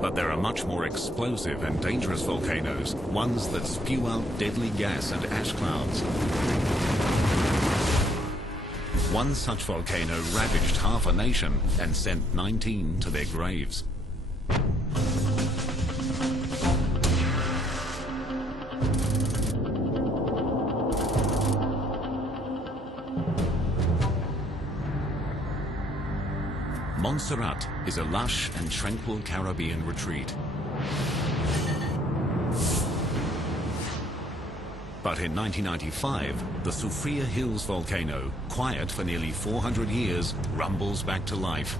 But there are much more explosive and dangerous volcanoes, ones that spew out deadly gas and ash clouds. One such volcano ravaged half a nation and sent 19 to their graves. Montserrat is a lush and tranquil Caribbean retreat. But in 1995, the SHHills Volcano, quiet for nearly 400 years, rumbles back to life.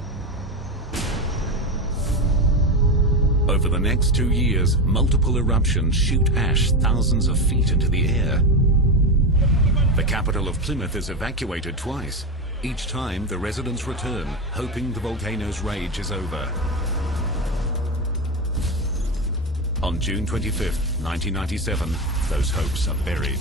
Over the next 2 years, multiple eruptions shoot ash thousands of feet into the air. The capital of Plymouth is evacuated twice. Each time, the residents return, hoping the volcano's rage is over. On June 25th, 1997, those hopes are buried.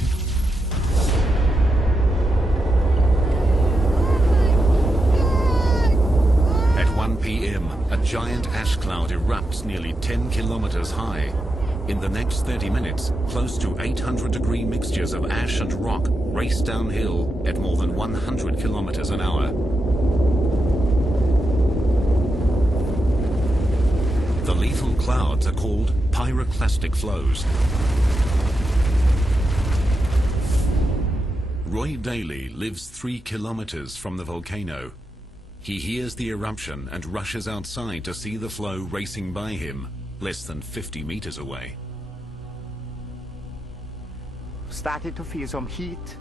At 1 p.m., a giant ash cloud erupts nearly 10 kilometers high. In the next 30 minutes, close to 800-degree mixtures of ash and rock race downhill at more than 100 kilometers an hour. The lethal clouds are called pyroclastic flows. Roy Daly lives 3 kilometers from the volcano. He hears the eruption and rushes outside to see the flow racing by him, less than 50 meters away. Started to feel some heat,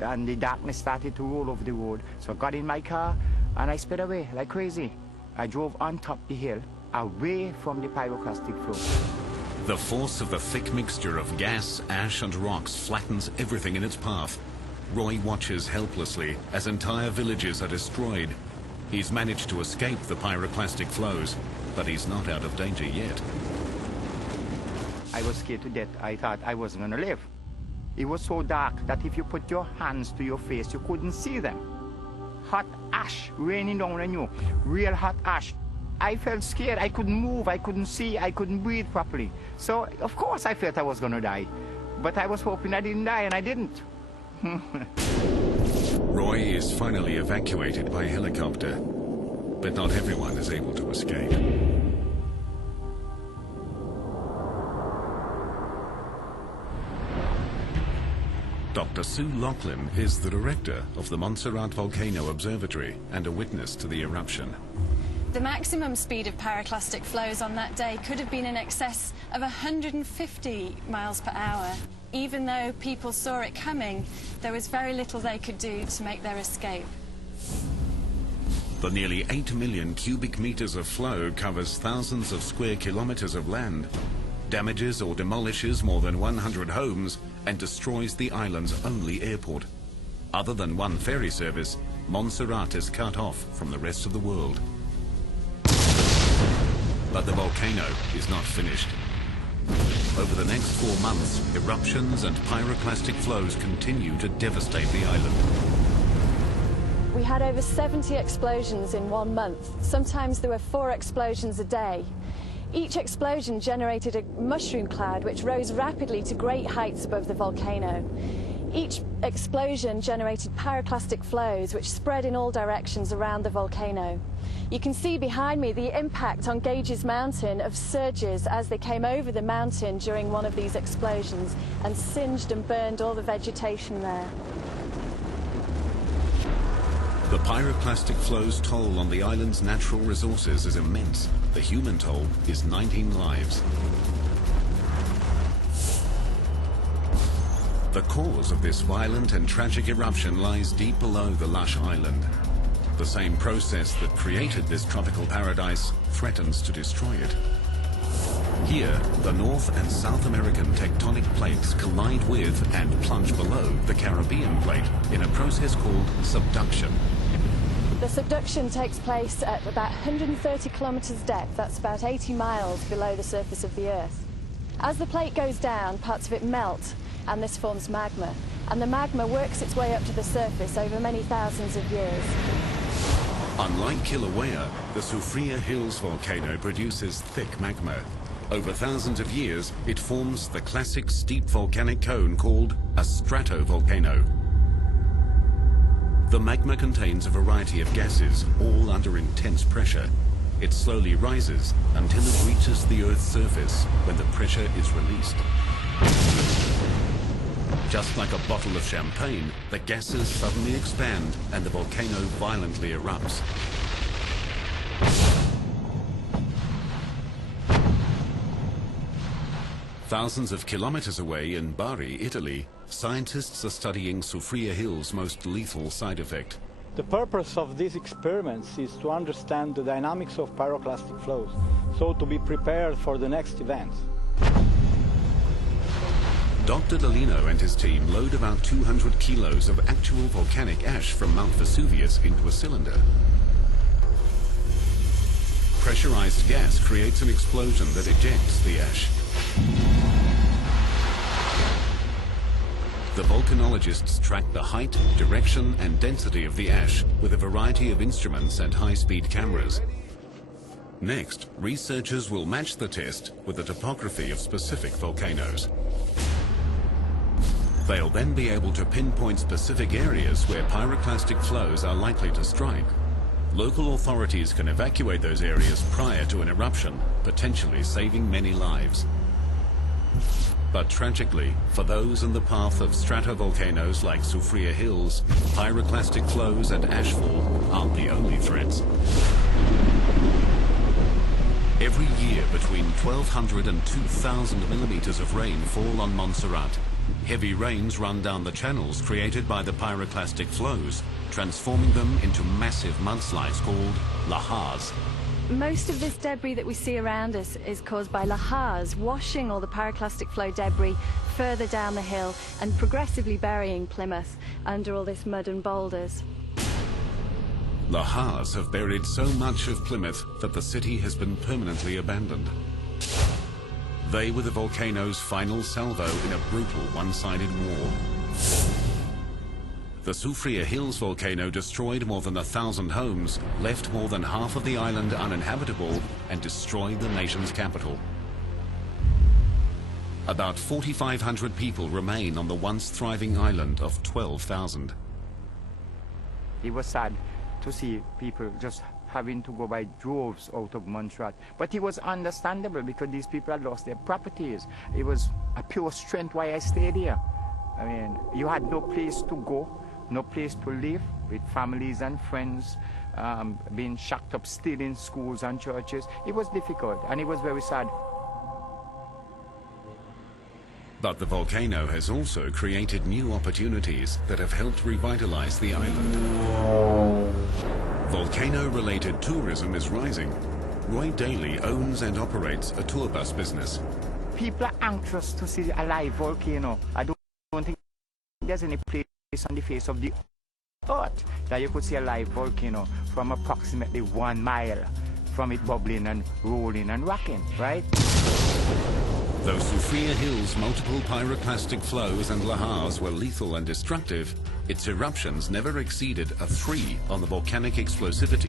and the darkness started to roll over the road. So I got in my car and I sped away like crazy. I drove on top the hill, away from the pyroclastic flow. The force of the thick mixture of gas, ash and rocks flattens everything in its path. Roy watches helplessly as entire villages are destroyed. He's managed to escape the pyroclastic flows, but he's not out of danger yet. I was scared to death. I thought I wasn't going to live. It was so dark that if you put your hands to your face, you couldn't see them. Hot ash raining down on you, real hot ash. I felt scared. I couldn't move, I couldn't see, I couldn't breathe properly. So, of course, I felt I was going to die. But I was hoping I didn't die, and I didn't. Roy is finally evacuated by helicopter, but not everyone is able to escape. Dr. Sue Laughlin is the director of the Montserrat Volcano Observatory and a witness to the eruption. The maximum speed of pyroclastic flows on that day could have been in excess of 150 miles per hour. Even though people saw it coming, there was very little they could do to make their escape. The nearly 8 million cubic meters of flow covers thousands of square kilometers of land, damages or demolishes more than 100 homes, and destroys the island's only airport. Other than one ferry service, Montserrat is cut off from the rest of the world. But the volcano is not finished. Over the next 4 months, eruptions and pyroclastic flows continue to devastate the island. We had over 70 explosions in 1 month. Sometimes there were 4 explosions a day. Each explosion generated a mushroom cloud which rose rapidly to great heights above the volcano. Each explosion generated pyroclastic flows which spread in all directions around the volcano. You can see behind me the impact on Gage's Mountain of surges as they came over the mountain during one of these explosions and singed and burned all the vegetation there. The pyroclastic flow's toll on the island's natural resources is immense. The human toll is 19 lives. The cause of this violent and tragic eruption lies deep below the lush island. The same process that created this tropical paradise threatens to destroy it. Here, the North and South American tectonic plates collide with and plunge below the Caribbean plate in a process called subduction. The subduction takes place at about 130 kilometers depth. That's about 80 miles below the surface of the Earth. As the plate goes down, parts of it melt, and this forms magma. And the magma works its way up to the surface over many thousands of years. Unlike Kilauea, the SHHills Volcano produces thick magma. Over thousands of years, it forms the classic steep volcanic cone called a stratovolcano. The magma contains a variety of gases, all under intense pressure. It slowly rises until it reaches the Earth's surface when the pressure is released. Just like a bottle of champagne, the gases suddenly expand and the volcano violently erupts. Thousands of kilometers away in Bari, Italy, scientists are studying SHHills' most lethal side effect. The purpose of these experiments is to understand the dynamics of pyroclastic flows, so to be prepared for the next events. Dr. Delino and his team load about 200 kilos of actual volcanic ash from Mount Vesuvius into a cylinder. Pressurized gas creates an explosion that ejects the ash. The volcanologists track the height, direction and density of the ash with a variety of instruments and high-speed cameras. Next, researchers will match the test with the topography of specific volcanoes. They'll then be able to pinpoint specific areas where pyroclastic flows are likely to strike. Local authorities can evacuate those areas prior to an eruption, potentially saving many lives. But tragically, for those in the path of stratovolcanoes like SHHills, pyroclastic flows and ashfall aren't the only threats. Every year, between 1,200 and 2,000 millimeters of rain fall on Montserrat. Heavy rains run down the channels created by the pyroclastic flows, transforming them into massive mudslides called lahars. Most of this debris that we see around us is caused by lahars, washing all the pyroclastic flow debris further down the hill and progressively burying Plymouth under all this mud and boulders. Lahars have buried so much of Plymouth that the city has been permanently abandoned. They were the volcano's final salvo in a brutal one-sided war. The SHHills volcano destroyed more than 1,000 homes, left more than half of the island uninhabitable, and destroyed the nation's capital. About 4,500 people remain on the once thriving island of 12,000. It was sad to see people just having to go by droves out of Montserrat. But it was understandable because these people had lost their properties. It was a pure strength why I stayed here. I mean, you had no place to go, no place to live, with families and friends, being shacked up still in schools and churches. It was difficult and it was very sad. But the volcano has also created new opportunities that have helped revitalize the island. Volcano-related tourism is rising. Roy Daly owns and operates a tour bus business. People are anxious to see a live volcano. I don't think there's any place on the face of the earth that you could see a live volcano from approximately 1 mile from it bubbling and rolling and rocking, right? Though SHHills' multiple pyroclastic flows and lahars were lethal and destructive, its eruptions never exceeded a 3 on the volcanic explosivity